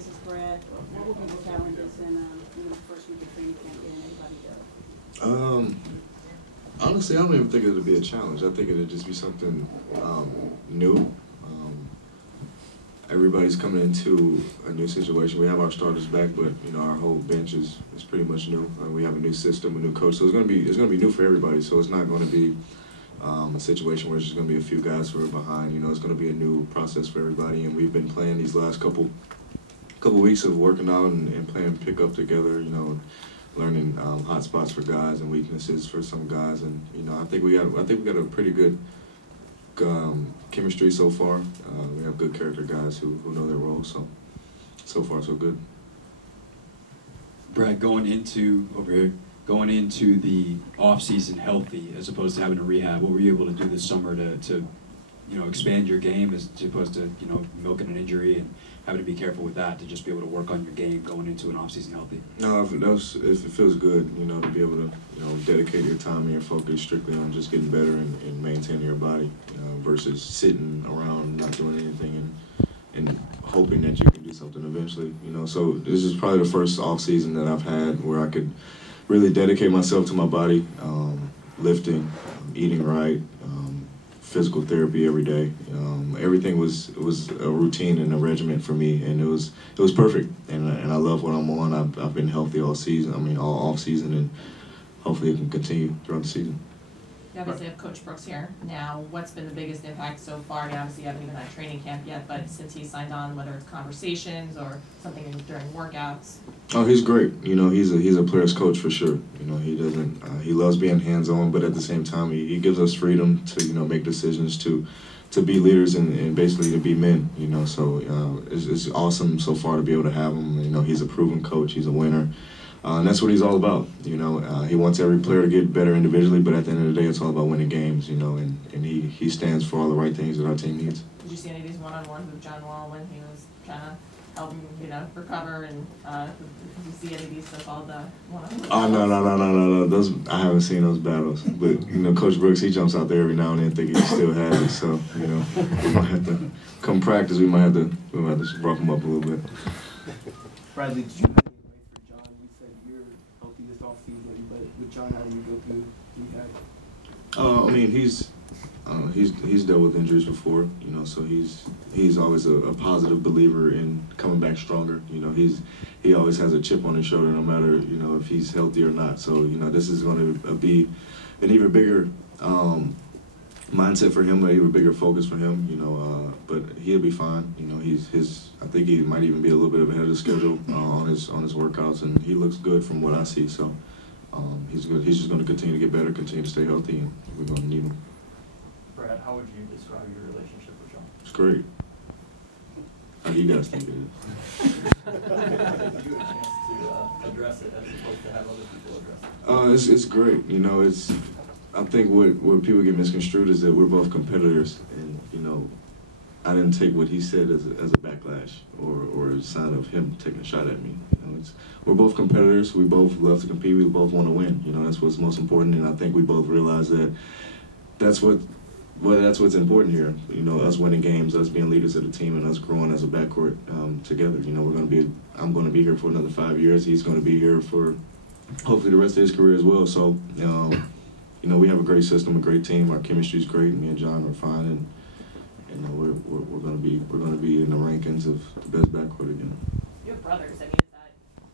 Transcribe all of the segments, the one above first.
faces, Brad. What will be the challenges in the first week of training camp getting anybody done? Honestly, I don't even think it'll be a challenge. I think it'll just be something new. Everybody's coming into a new situation. We have our starters back, but our whole bench is pretty much new. We have a new system, a new coach, so it's gonna be new for everybody. So it's not going to be a situation where it's just going to be a few guys who are behind. It's going to be a new process for everybody, and we've been playing these last couple weeks of working out and playing pickup together. Learning hot spots for guys and weaknesses for some guys, and I think we got a pretty good chemistry so far. We have good character guys who know their roles, so far so good. Brad, going into the off season healthy as opposed to having a rehab, what were you able to do this summer to expand your game as opposed to milking an injury and having to be careful with that, to just be able to work on your game going into an off season healthy? No, it feels good, to be able to dedicate your time and your focus strictly on just getting better and maintaining your body, versus sitting around not doing anything and hoping that you can do something eventually. So this is probably the first off season that I've had where I could really dedicate myself to my body, lifting, eating right, physical therapy every day. Everything was a routine and a regimen for me, and it was perfect. And I love what I'm on. I've been healthy all season. All off season, and hopefully it can continue throughout the season. You obviously have Coach Brooks here now. What's been the biggest impact so far? Obviously you haven't even had training camp yet, but since he signed on, whether it's conversations or something during workouts. Oh, he's great. He's a player's coach for sure. He loves being hands-on, but at the same time, he gives us freedom to make decisions, to be leaders and basically to be men. So it's awesome so far to be able to have him. He's a proven coach. He's a winner. And that's what he's all about. He wants every player to get better individually, but at the end of the day, it's all about winning games. And he stands for all the right things that our team needs. Did you see any of these one-on-ones with John Wall when he was trying to help him, recover? And did you see any of these so-called one-on-ones? Oh no! Those, I haven't seen those battles. But Coach Brooks, he jumps out there every now and then, thinking he still has it. So we might have to come practice. We might have to rough him up a little bit. Bradley, did you have any advice for John? You said you're healthy this off season, but with John, how do you go through rehab? He's dealt with injuries before, so he's always a positive believer in coming back stronger. He always has a chip on his shoulder, no matter if he's healthy or not. So this is going to be an even bigger mindset for him, an even bigger focus for him. But he'll be fine. I think he might even be a little bit ahead of the schedule on his workouts, and he looks good from what I see. So he's good. He's just going to continue to get better, continue to stay healthy, and we're going to need him. Brad, how would you describe your relationship with John? It's great. How do you guys think it is? Did you get a chance to address it as opposed to have other people address it? It's great. I think what people get misconstrued is that we're both competitors, and I didn't take what he said as a backlash or a sign of him taking a shot at me. We're both competitors. We both love to compete. We both want to win. That's what's most important, and I think we both realize that that's what's important here. Us winning games, us being leaders of the team, and us growing as a backcourt together. I'm going to be here for another 5 years. He's going to be here for hopefully the rest of his career as well. So, we have a great system, a great team. Our chemistry is great. Me and John are fine, and we're going to be in the rankings of the best backcourt again. You have brothers. Is that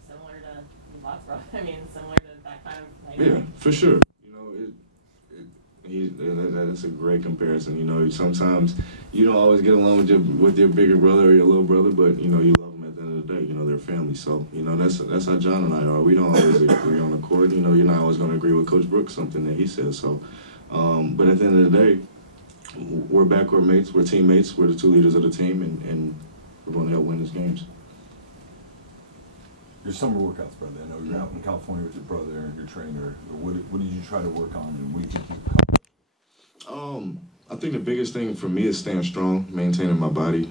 similar to the Box brothers? Similar to that kind of dynamic? Yeah, for sure. That's a great comparison. Sometimes you don't always get along with your bigger brother or your little brother, but you love them at the end of the day. They're family. So that's how John and I are. We don't always agree on the court. You're not always going to agree with Coach Brooks, something that he says. So, but at the end of the day, we're backcourt mates. We're teammates. We're the two leaders of the team, and we're going to help win these games. Your summer workouts, brother. I know you're out in California with your brother and your trainer. What did you try to work on, and what do you think you accomplished? I think the biggest thing for me is staying strong, maintaining my body,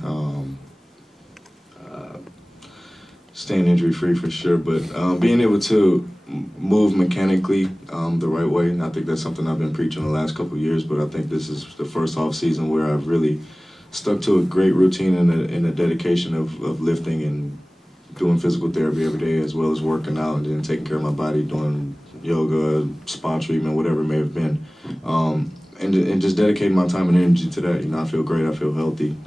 staying injury-free for sure, but being able to move mechanically the right way. And I think that's something I've been preaching the last couple of years, but I think this is the first off season where I've really stuck to a great routine and a dedication of lifting and doing physical therapy every day, as well as working out and then taking care of my body, doing yoga, spa treatment, whatever it may have been. And just dedicating my time and energy to that. You know, I feel great, I feel healthy,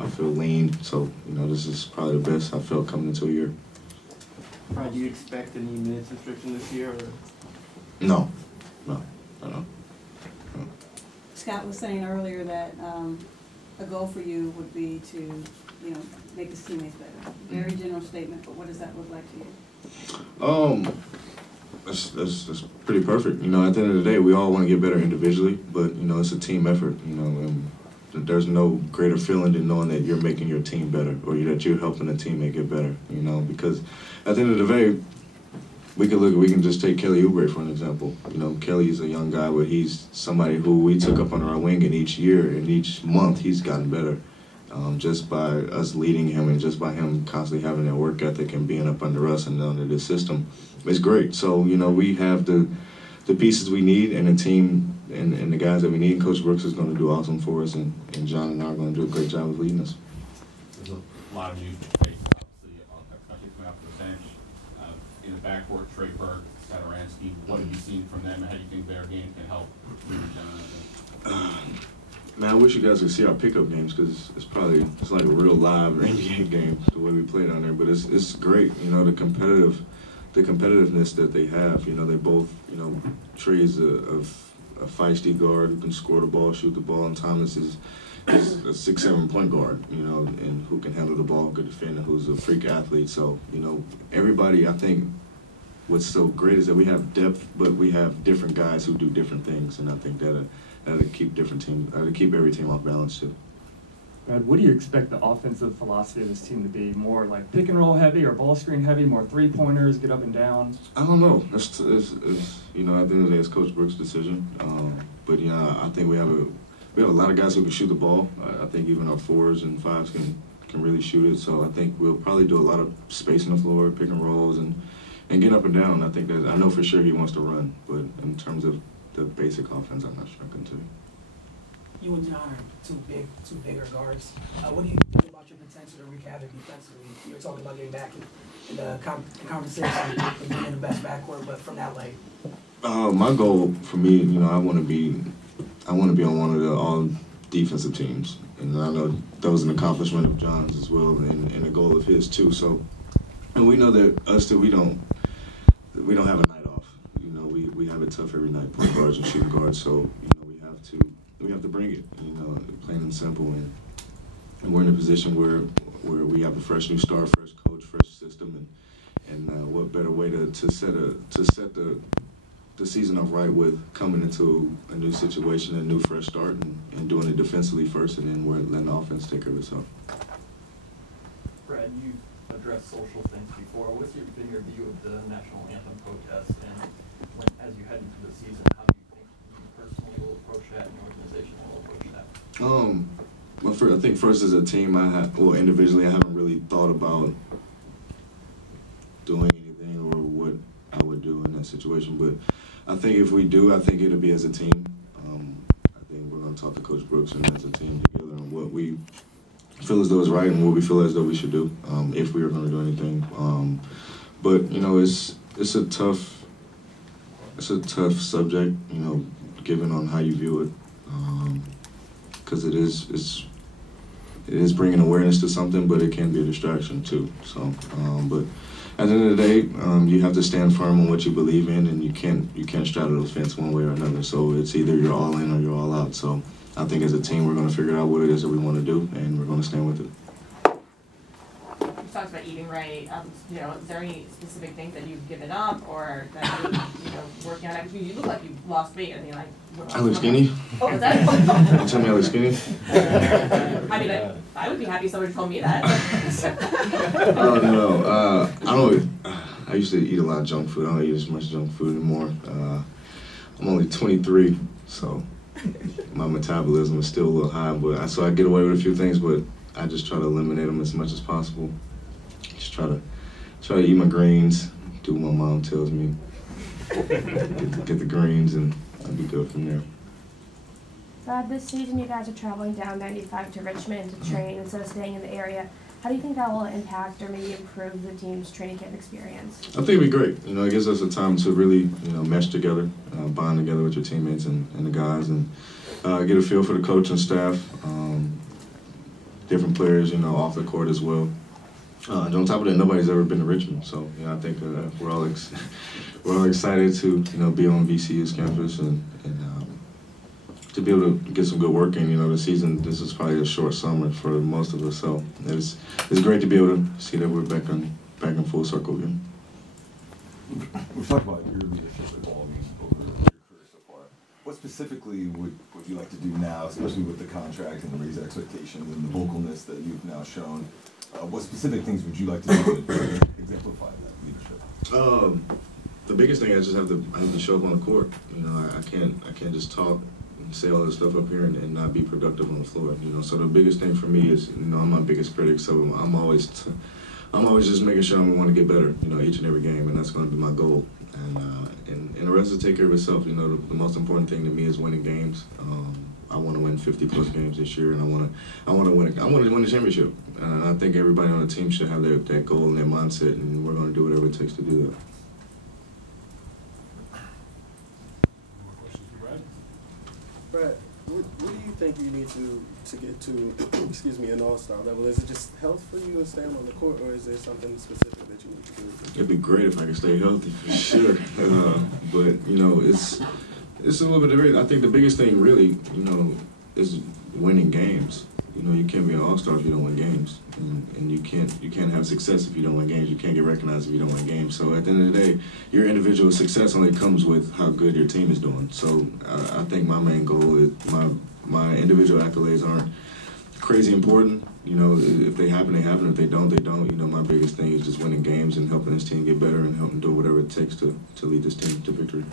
I feel lean. So, you know, this is probably the best I felt coming into a year. Brad, do you expect any minutes restriction this year? Or? No. Scott was saying earlier that a goal for you would be to, you know, make his teammates better. Very general statement, but what does that look like to you? That's pretty perfect. You know, at the end of the day, we all want to get better individually, but, you know, it's a team effort, you know, and there's no greater feeling than knowing that you're making your team better or that you're helping a teammate get better, you know, because at the end of the day, we can just take Kelly Oubre for an example. You know, Kelly's a young guy, but he's somebody who we took up under our wing, and each year and each month he's gotten better. Just by us leading him and just by him constantly having that work ethic and being up under us and under this system, it's great. So, you know, we have the pieces we need and the team and the guys that we need. And Coach Brooks is going to do awesome for us, and John and I are going to do a great job of leading us. There's a lot of new faces, obviously, especially coming off the bench. In the backcourt, Trey Burke, Satoransky, what have you seen from them, and how do you think their game can help Man, I wish you guys could see our pickup games, because it's like a real live NBA game the way we play down there. But it's great, you know, the competitiveness that they have. You know, they both, you know, Trey's a feisty guard who can score the ball, shoot the ball, and Thomas is a 6'7" point guard, you know, and who can handle the ball, good defender, who's a freak athlete. So, you know, everybody, I think what's so great is that we have depth, but we have different guys who do different things, and I think that'll keep every team off balance too. Brad, what do you expect the offensive philosophy of this team to be? More like pick and roll heavy or ball screen heavy? More 3-pointers, get up and down? I don't know. It's you know, at the end of the day, it's Coach Brooks' decision. But you know, I think we have a lot of guys who can shoot the ball. I think even our 4s and 5s can really shoot it. So I think we'll probably do a lot of space on the floor, pick and rolls, and get up and down. I know for sure he wants to run, but in terms of the basic offense, I'm not sure I can tell you. You and John are two bigger guards. What do you think about your potential to wreak havoc defensively? You were talking about getting back in the conversation and being in the best backcourt, but from that light. My goal for me, you know, I want to be on one of the all defensive teams, and I know that was an accomplishment of John's as well, and a goal of his too. So, and we know that us too, we don't have a night off. You know, we have it tough every night, point guards and shooting guards. So, you know, we have to bring it, you know, plain and simple, and we're in a position where we have a fresh new start, fresh coach, fresh system, and what better way to set the season off right with coming into a new situation, a new fresh start, and doing it defensively first, and then we're letting the offense take care of itself. Brad, you've addressed social things before. What's been your view of the national anthem protests, and as you head into the season, how do you think you personally will approach that and your organization will approach that? Well, I think first as a team, individually, I haven't really thought about doing anything or what I would do in that situation. But I think if we do, I think it'll be as a team. I think we're going to talk to Coach Brooks and as a team together on what we feel as though is right and what we feel as though we should do if we are going to do anything. But you know, it's a tough subject, you know, given on how you view it, because it is bringing awareness to something, but it can be a distraction too. So, but at the end of the day, you have to stand firm on what you believe in, and you can't straddle the fence one way or another. So it's either you're all in or you're all out. So I think as a team, we're going to figure out what it is that we want to do, and we're going to stand with it. You talked about eating right. You know, is there any specific things that you've given up or that you're working on? Because you look like you've lost weight. I mean, like. I look skinny. Oh, is that? You tell me I look skinny? I mean, I would be happy if somebody told me that. Oh no, I don't. I used to eat a lot of junk food. I don't eat as much junk food anymore. I'm only 23, so my metabolism is still a little high. But so I get away with a few things, but I just try to eliminate them as much as possible. Just try to eat my greens, do what my mom tells me. Get the greens, and I'll be good from there. Brad, this season you guys are traveling down 95 to Richmond to train instead of staying in the area. How do you think that will impact or maybe improve the team's training camp experience? I think it'd be great. You know, it gives us a time to really, mesh together, bond together with your teammates and the guys, and get a feel for the coach and staff, different players, off the court as well. And on top of that, nobody's ever been to Richmond, so I think we're all excited to be on VCU's campus and to be able to get some good work in. The season, this is probably a short summer for most of us, so it's great to be able to see that we're back in full circle again. We've talked about your leadership evolving over your career so far. What specifically would you like to do now, especially with the contract and the raised expectations and the vocalness that you've now shown? What specific things would you like to do to exemplify that leadership? The biggest thing, I just have to show up on the court. I can't just talk and say all this stuff up here and not be productive on the floor. So the biggest thing for me is, I'm my biggest critic, so I'm always just making sure I'm going to get better, each and every game, and that's going to be my goal. And the rest will take care of itself. The most important thing to me is winning games. I want to win 50+ games this year, and I want to win a championship. And I think everybody on the team should have that goal and that mindset, and we're going to do whatever it takes to do that. Brad, what do you think you need to get to, excuse me, an all-star level? Is it just health for you and staying on the court, or is there something specific that you need to do? It'd be great if I could stay healthy, for sure. But it's a little bit of everything. I think the biggest thing really, is winning games. You can't be an all-star if you don't win games, and you can't have success if you don't win games. You can't get recognized if you don't win games. So at the end of the day, your individual success only comes with how good your team is doing. So I think my main goal is my individual accolades aren't crazy important. If they happen, they happen. If they don't, they don't. My biggest thing is just winning games and helping this team get better and helping do whatever it takes to lead this team to victory.